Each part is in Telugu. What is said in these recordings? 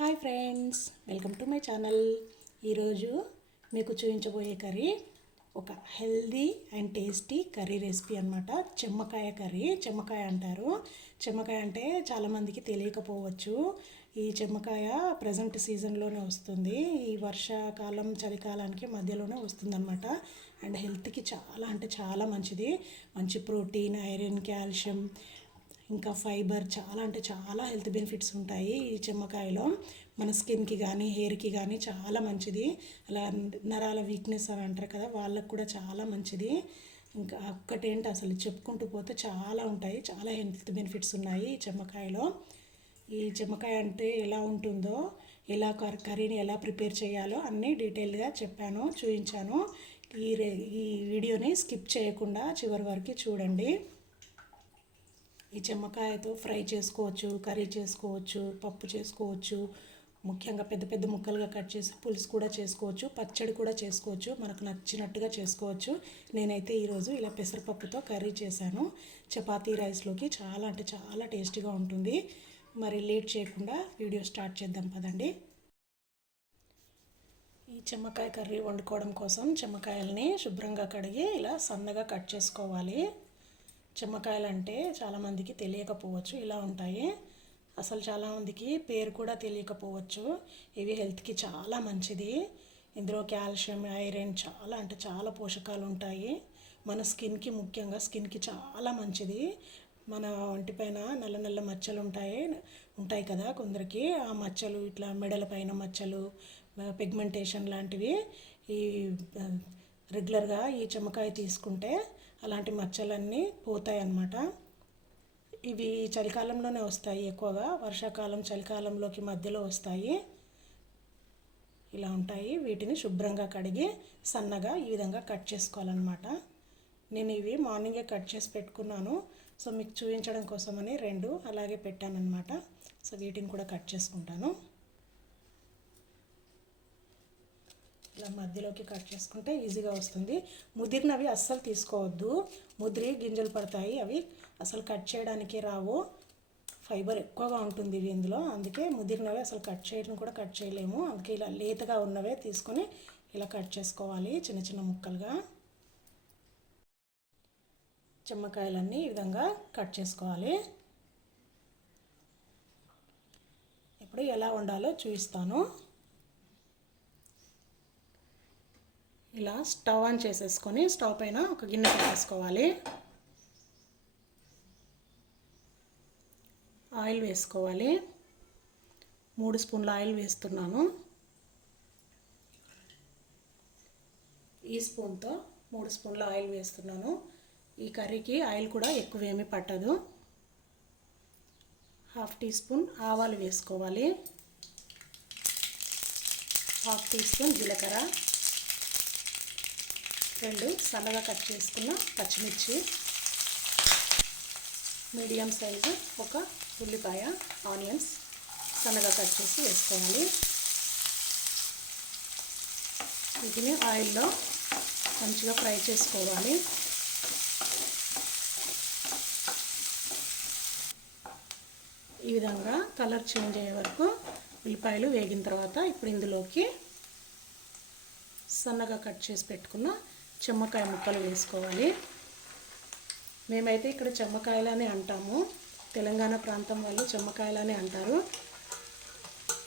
Hi friends welcome to my channel. ఈరోజు మీకు చూపించబోయే కర్రీ ఒక healthy and tasty curry recipe అనమాట చెమ్మకాయ కర్రీ చెమ్మకాయ అంటారు. చెమ్మకాయ అంటే చాలామందికి తెలియకపోవచ్చు. ఈ చెమ్మకాయ ప్రజెంట్ సీజన్లోనే వస్తుంది. ఈ వర్షాకాలం చలికాలానికి మధ్యలోనే వస్తుందన్నమాట. అండ్ హెల్త్కి చాలా అంటే చాలా మంచిది. మంచి ప్రోటీన్ ఐరన్ కాల్షియం ఇంకా ఫైబర్ చాలా అంటే చాలా హెల్త్ బెనిఫిట్స్ ఉంటాయి ఈ చెమ్మకాయలో. మన స్కిన్కి కానీ హెయిర్కి కానీ చాలా మంచిది. అలా నరాల వీక్నెస్ అని అంటారు కదా వాళ్ళకు కూడా చాలా మంచిది. ఇంకా ఒక్కటేంటి అసలు చెప్పుకుంటూ పోతే చాలా ఉంటాయి. చాలా హెల్త్ బెనిఫిట్స్ ఉన్నాయి ఈ చెమ్మకాయలో. ఈ చెమ్మకాయ అంటే ఎలా ఉంటుందో ఎలా కర్రీని ఎలా ప్రిపేర్ చేయాలో అన్నీ డీటెయిల్గా చెప్పాను చూపించాను ఈ ఈ వీడియోని స్కిప్ చేయకుండా చివరి వరకు చూడండి. ఈ చెమ్మకాయతో ఫ్రై చేసుకోవచ్చు కర్రీ చేసుకోవచ్చు పప్పు చేసుకోవచ్చు ముఖ్యంగా పెద్ద పెద్ద ముక్కలుగా కట్ చేసి పులుసు కూడా చేసుకోవచ్చు పచ్చడి కూడా చేసుకోవచ్చు మనకు నచ్చినట్టుగా చేసుకోవచ్చు. నేనైతే ఈరోజు ఇలా పెసరపప్పుతో కర్రీ చేశాను. చపాతీ రైస్లోకి చాలా అంటే చాలా టేస్టీగా ఉంటుంది. మరి లేట్ చేయకుండా వీడియో స్టార్ట్ చేద్దాం పదండి. ఈ చెమ్మకాయ కర్రీ వండుకోవడం కోసం చెమ్మకాయల్ని శుభ్రంగా కడిగి ఇలా సన్నగా కట్ చేసుకోవాలి. చెమ్మకాయలు అంటే చాలామందికి తెలియకపోవచ్చు ఇలా ఉంటాయి. అసలు చాలామందికి పేరు కూడా తెలియకపోవచ్చు. ఇవి హెల్త్కి చాలా మంచిది. ఇందులో కాల్షియం ఐరన్ చాలా అంటే చాలా పోషకాలు ఉంటాయి. మన స్కిన్కి ముఖ్యంగా స్కిన్కి చాలా మంచిది. మన ఒంటిపైన నల్ల నల్ల మచ్చలు ఉంటాయి ఉంటాయి కదా కొందరికి. ఆ మచ్చలు ఇట్లా మెడల పైన మచ్చలు పిగ్మెంటేషన్ లాంటివి. ఈ రెగ్యులర్గా ఈ చెమ్మకాయ తీసుకుంటే అలాంటి మచ్చలన్నీ పోతాయి అన్నమాట ఇవి చలికాలంలోనే వస్తాయి ఎక్కువగా. వర్షాకాలం చలికాలంలోకి మధ్యలో వస్తాయి. ఇలా ఉంటాయి. వీటిని శుభ్రంగా కడిగి సన్నగా ఈ విధంగా కట్ చేసుకోవాలన్నమాట. నేను ఇవి మార్నింగే కట్ చేసి పెట్టుకున్నాను. సో మీకు చూపించడం కోసమని రెండు అలాగే పెట్టానన్నమాట. సో వీటిని కూడా కట్ చేసుకుంటాను. ఇలా మధ్యలోకి కట్ చేసుకుంటే ఈజీగా వస్తుంది. ముదిరినవి అస్సలు తీసుకోవద్దు. ముదిరి గింజలు పడతాయి. అవి అసలు కట్ చేయడానికి రావు. ఫైబర్ ఎక్కువగా ఉంటుంది ఇవి ఇందులో. అందుకే ముదిరినవి అసలు కట్ చేయడం కూడా కట్ చేయలేము. అందుకే ఇలా లేతగా ఉన్నవే తీసుకొని ఇలా కట్ చేసుకోవాలి చిన్న చిన్న ముక్కలుగా. చెమ్మకాయలన్నీ ఈ విధంగా కట్ చేసుకోవాలి. ఇప్పుడు ఎలా ఉండాలో చూపిస్తాను. ఇలా స్టవ్ ఆన్ చేసేసుకొని స్టవ్ పైన ఒక గిన్నె పెట్టేసుకోవాలి. ఆయిల్ వేసుకోవాలి. మూడు స్పూన్ల ఆయిల్ వేస్తున్నాను. ఈ స్పూన్తో మూడు స్పూన్ల ఆయిల్ వేస్తున్నాను. ఈ కర్రీకి ఆయిల్ కూడా ఎక్కువేమీ పట్టదు. హాఫ్ టీ స్పూన్ ఆవాలు వేసుకోవాలి. హాఫ్ టీ స్పూన్ జీలకర్ర. రెండు సన్నగా కట్ చేసుకున్న పచ్చిమిర్చి మీడియం సైజు ఒక ఉల్లిపాయ ఆనియన్స్ సన్నగా కట్ చేసి వేసుకోవాలి. వీటిని ఆయిల్లో మంచిగా ఫ్రై చేసుకోవాలి. ఈ విధంగా కలర్ చేంజ్ అయ్యే వరకు ఉల్లిపాయలు వేగిన తర్వాత ఇప్పుడు ఇందులోకి సన్నగా కట్ చేసి పెట్టుకున్న చెమ్మకాయ ముక్కలు వేసుకోవాలి. మేమైతే ఇక్కడ చెమ్మకాయలనే అంటాము. తెలంగాణ ప్రాంతం వాళ్ళు చెమ్మకాయలని అంటారు.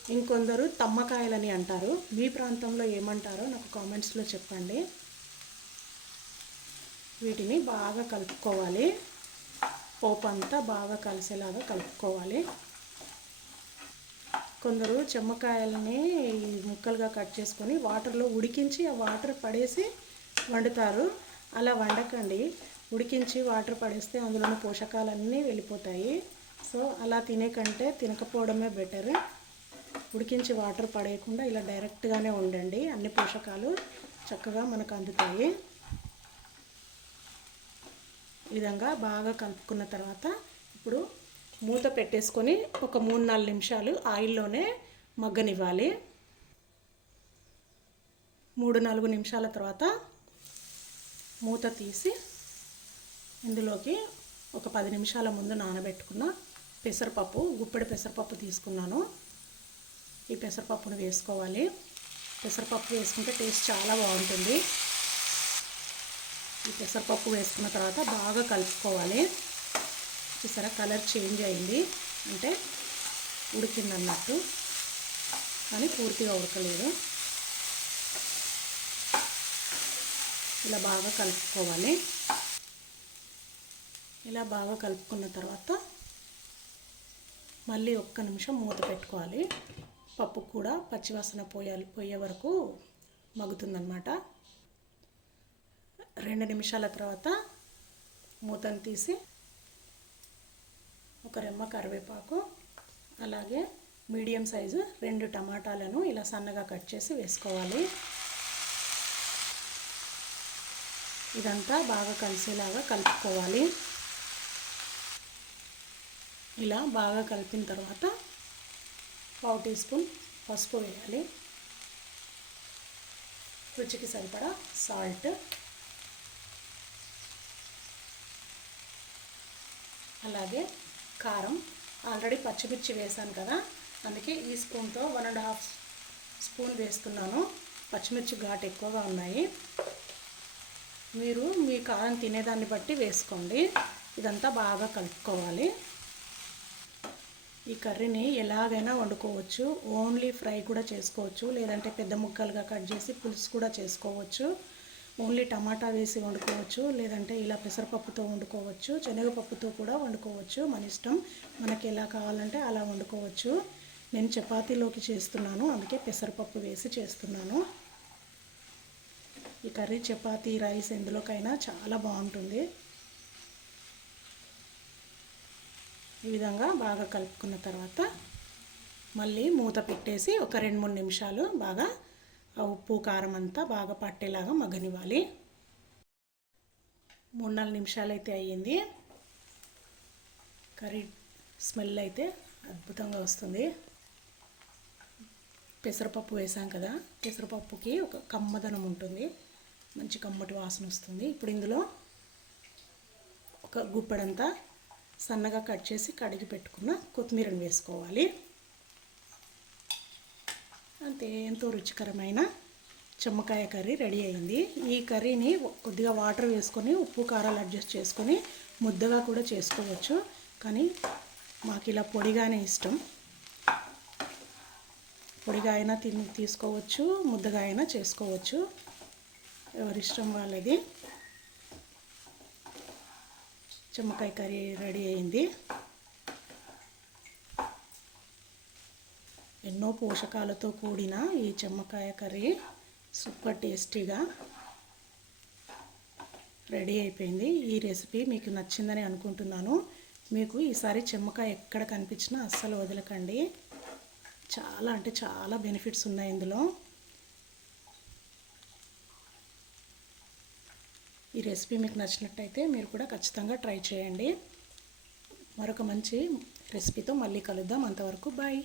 ఇంకొందరు తమ్మకాయలని అంటారు. మీ ప్రాంతంలో ఏమంటారో నాకు కామెంట్స్లో చెప్పండి. వీటిని బాగా కలుపుకోవాలి. పోపు అంతా బాగా కలిసేలాగా కలుపుకోవాలి. కొందరు చెమ్మకాయలని ముక్కలుగా కట్ చేసుకొని వాటర్లో ఉడికించి ఆ వాటర్ పడేసి వండుతారు. అలా వండకండి. ఉడికించి వాటర్ పడేస్తే అందులోని పోషకాలన్నీ వెళ్ళిపోతాయి. సో అలా తినే కంటే తినకపోవడమే బెటర్. ఉడికించి వాటర్ పడేయకుండా ఇలా డైరెక్ట్గానే ఉండండి అన్ని పోషకాలు చక్కగా మనకు అందుతాయి. ఈ విధంగా బాగా కలుపుకున్న తర్వాత ఇప్పుడు మూత పెట్టేసుకొని ఒక మూడు నాలుగు నిమిషాలు ఆయిల్లోనే మగ్గనివ్వాలి. మూడు నాలుగు నిమిషాల తర్వాత మూత తీసి ఇందులోకి ఒక పది నిమిషాల ముందు నానబెట్టుకున్న పెసరపప్పు గుప్పెడు పెసరపప్పు తీసుకున్నాను. ఈ పెసరపప్పును వేసుకోవాలి. పెసరపప్పు వేసుకుంటే టేస్ట్ చాలా బాగుంటుంది. ఈ పెసరపప్పు వేసుకున్న తర్వాత బాగా కలుపుకోవాలి. చూసారా కలర్ చేంజ్ అయింది. అంటే ఉడికింది అన్నట్టు కానీ పూర్తిగా ఉడకలేదు. ఇలా బాగా కలుపుకోవాలి. ఇలా బాగా కలుపుకున్న తర్వాత మళ్ళీ ఒక్క నిమిషం మూత పెట్టుకోవాలి. పప్పు కూడా పచ్చివాసన పోయాలి పోయే వరకు మగ్గుతుందన్నమాట. రెండు నిమిషాల తర్వాత మూతను తీసి ఒక రెమ్మ కరివేపాకు అలాగే మీడియం సైజు రెండు టమాటాలను ఇలా సన్నగా కట్ చేసి వేసుకోవాలి. ఇదంతా బాగా కలిసేలాగా కలుపుకోవాలి. ఇలా బాగా కలిపిన తర్వాత పావు టీ స్పూన్ పసుపు వేయాలి. రుచికి సరిపడా సాల్ట్. అలాగే కారం. ఆల్రెడీ పచ్చిమిర్చి వేసాను కదా అందుకే ఈ స్పూన్తో వన్ అండ్ హాఫ్ స్పూన్ వేస్తున్నాను. పచ్చిమిర్చి ఘాటు ఎక్కువగా ఉన్నాయి. మీరు మీ కారం తినేదాన్ని బట్టి వేసుకోండి. ఇదంతా బాగా కలుపుకోవాలి. ఈ కర్రీని ఎలాగైనా వండుకోవచ్చు. ఓన్లీ ఫ్రై కూడా చేసుకోవచ్చు. లేదంటే పెద్ద ముక్కలుగా కట్ చేసి పులుసు కూడా చేసుకోవచ్చు. ఓన్లీ టమాటా వేసి వండుకోవచ్చు. లేదంటే ఇలా పెసరపప్పుతో వండుకోవచ్చు. శనగపప్పుతో కూడా వండుకోవచ్చు. మన ఇష్టం. మనకి ఎలా కావాలంటే అలా వండుకోవచ్చు. నేను చపాతీలోకి చేస్తున్నాను. అందుకే పెసరపప్పు వేసి చేస్తున్నాను. ఈ కర్రీ చపాతీ రైస్ ఎందులోకైనా చాలా బాగుంటుంది. ఈ విధంగా బాగా కలుపుకున్న తర్వాత మళ్ళీ మూత పెట్టేసి ఒక రెండు మూడు నిమిషాలు బాగా ఆ ఉప్పు కారం అంతా బాగా పట్టేలాగా మగ్గనివ్వాలి. మూడు నాలుగు నిమిషాలు అయితే అయ్యింది. కర్రీ స్మెల్ అయితే అద్భుతంగా వస్తుంది. పెసరపప్పు వేసాం కదా పెసరపప్పుకి ఒక కమ్మదనం ఉంటుంది. మంచి కమ్మటి వాసన వస్తుంది. ఇప్పుడు ఇందులో ఒక గుప్పెడంతా సన్నగా కట్ చేసి కడిగి పెట్టుకున్న కొత్తిమీరని వేసుకోవాలి. అంతే ఎంతో రుచికరమైన చెమ్మకాయ కర్రీ రెడీ అయింది. ఈ కర్రీని కొద్దిగా వాటర్ వేసుకొని ఉప్పు కారాలు అడ్జస్ట్ చేసుకొని ముద్దగా కూడా చేసుకోవచ్చు. కానీ మాకు ఇలా పొడిగానే ఇష్టం. పొడిగా అయినా తిని తీసుకోవచ్చు ముద్దగా అయినా చేసుకోవచ్చు. ఎవరిష్టం వాళ్ళది. చెమ్మకాయ కర్రీ రెడీ అయింది. ఎన్నో పోషకాలతో కూడిన ఈ చెమ్మకాయ కర్రీ సూపర్ టేస్టీగా రెడీ అయిపోయింది. ఈ రెసిపీ మీకు నచ్చిందని అనుకుంటున్నాను. మీకు ఈసారి చెమ్మకాయ ఎక్కడ కనిపించినా అస్సలు వదలకండి. చాలా అంటే చాలా బెనిఫిట్స్ ఉన్నాయి ఇందులో. ఈ రెసిపీ మీకు నచ్చినట్టయితే మీరు కూడా ఖచ్చితంగా ట్రై చేయండి. మరొక మంచి రెసిపీతో మళ్ళీ కలుద్దాం. అంతవరకు బాయ్